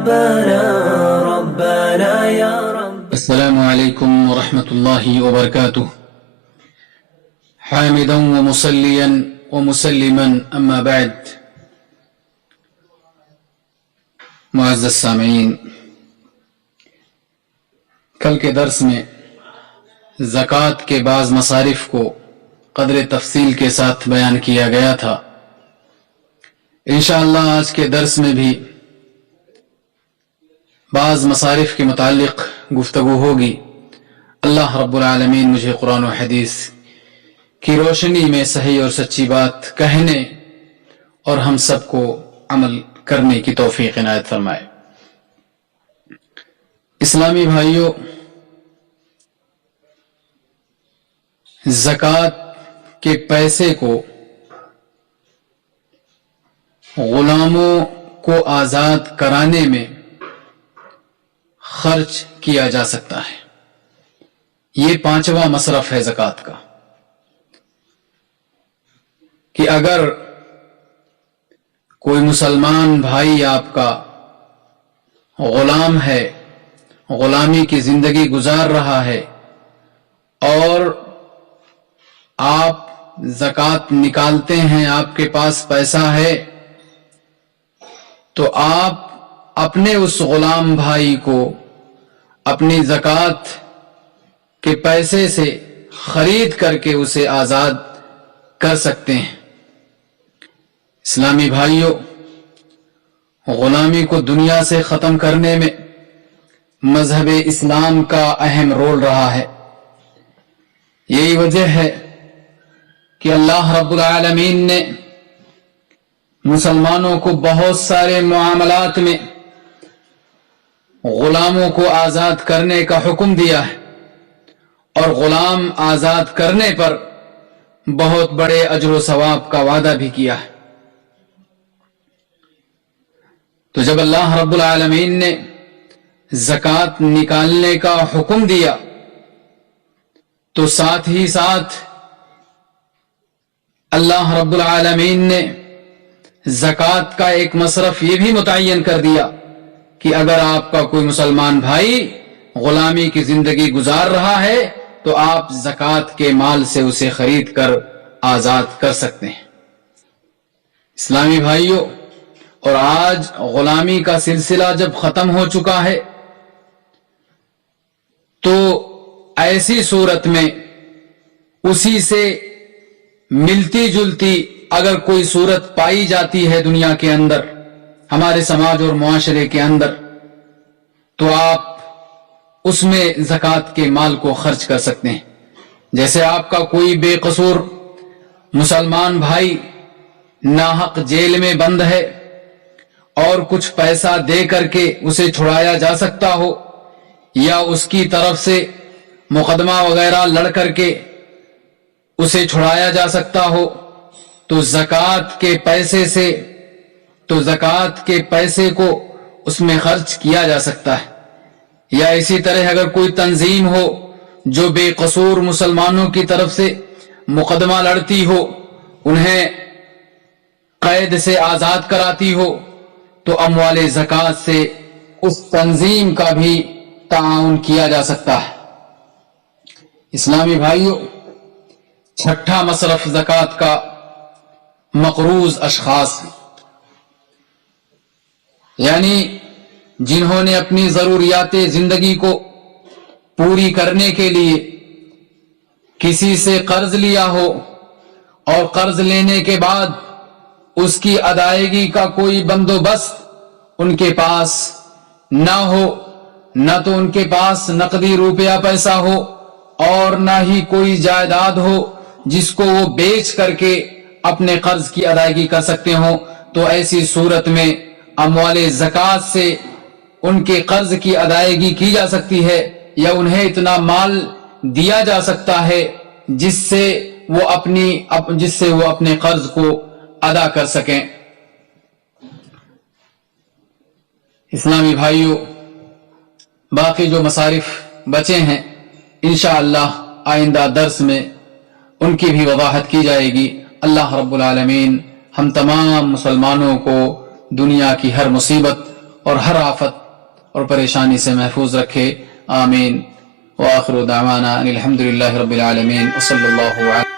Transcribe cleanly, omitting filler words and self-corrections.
ربنا ربنا يا رب. السلام عليكم ورحمة الله وبركاته. حامدا ومصليا ومسلما أما بعد. معزز سامعین، کل کے درس میں زکوٰۃ کے بعض مصارف کو قدر تفصیل کے ساتھ بیان کیا گیا تھا۔ انشاءاللہ آج کے درس میں بھی بعض مصارف کے متعلق گفتگو ہوگی۔ اللہ رب العالمین مجھے قرآن و حدیث کی روشنی میں صحیح اور سچی بات کہنے اور ہم سب کو عمل کرنے کی توفیق عنایت فرمائے۔ اسلامی بھائیوں، زکوٰۃ کے پیسے کو غلاموں کو آزاد کرانے میں خرچ کیا جا سکتا ہے۔ یہ پانچواں مصرف ہے زکوٰۃ کا، کہ اگر کوئی مسلمان بھائی آپ کا غلام ہے، غلامی کی زندگی گزار رہا ہے، اور آپ زکوٰۃ نکالتے ہیں، آپ کے پاس پیسہ ہے، تو آپ اپنے اس غلام بھائی کو اپنی زکوٰۃ کے پیسے سے خرید کر کے اسے آزاد کر سکتے ہیں۔ اسلامی بھائیوں، غلامی کو دنیا سے ختم کرنے میں مذہب اسلام کا اہم رول رہا ہے۔ یہی وجہ ہے کہ اللہ رب العالمین نے مسلمانوں کو بہت سارے معاملات میں غلاموں کو آزاد کرنے کا حکم دیا ہے، اور غلام آزاد کرنے پر بہت بڑے اجر و ثواب کا وعدہ بھی کیا ہے۔ تو جب اللہ رب العالمین نے زکوٰۃ نکالنے کا حکم دیا، تو ساتھ ہی ساتھ اللہ رب العالمین نے زکوٰۃ کا ایک مصرف یہ بھی متعین کر دیا کہ اگر آپ کا کوئی مسلمان بھائی غلامی کی زندگی گزار رہا ہے تو آپ زکوٰۃ کے مال سے اسے خرید کر آزاد کر سکتے ہیں۔ اسلامی بھائیوں، اور آج غلامی کا سلسلہ جب ختم ہو چکا ہے، تو ایسی صورت میں اسی سے ملتی جلتی اگر کوئی صورت پائی جاتی ہے دنیا کے اندر، ہمارے سماج اور معاشرے کے اندر، تو آپ اس میں زکوٰۃ کے مال کو خرچ کر سکتے ہیں۔ جیسے آپ کا کوئی بے قصور مسلمان بھائی ناحق جیل میں بند ہے، اور کچھ پیسہ دے کر کے اسے چھڑایا جا سکتا ہو، یا اس کی طرف سے مقدمہ وغیرہ لڑ کر کے اسے چھڑایا جا سکتا ہو، تو زکوٰۃ کے پیسے کو اس میں خرچ کیا جا سکتا ہے۔ یا اسی طرح اگر کوئی تنظیم ہو جو بے قصور مسلمانوں کی طرف سے مقدمہ لڑتی ہو، انہیں قید سے آزاد کراتی ہو، تو اموال زکوٰۃ سے اس تنظیم کا بھی تعاون کیا جا سکتا ہے۔ اسلامی بھائیوں، چھٹا مصرف زکوٰۃ کا مقروض اشخاص، یعنی جنہوں نے اپنی ضروریات زندگی کو پوری کرنے کے لیے کسی سے قرض لیا ہو، اور قرض لینے کے بعد اس کی ادائیگی کا کوئی بندوبست ان کے پاس نہ ہو، نہ تو ان کے پاس نقدی روپیہ پیسہ ہو، اور نہ ہی کوئی جائیداد ہو جس کو وہ بیچ کر کے اپنے قرض کی ادائیگی کر سکتے ہوں، تو ایسی صورت میں اموال زکوٰۃ سے ان کے قرض کی ادائیگی کی جا سکتی ہے، یا انہیں اتنا مال دیا جا سکتا ہے جس سے وہ اپنے قرض کو ادا کر سکیں۔ اسلامی بھائیوں، باقی جو مصارف بچے ہیں انشاءاللہ آئندہ درس میں ان کی بھی وضاحت کی جائے گی۔ اللہ رب العالمین ہم تمام مسلمانوں کو دنیا کی ہر مصیبت اور ہر آفت اور پریشانی سے محفوظ رکھے. آمین. وآخر دعوانا ان الحمد للہ رب العالمین وصلی اللہ علیہ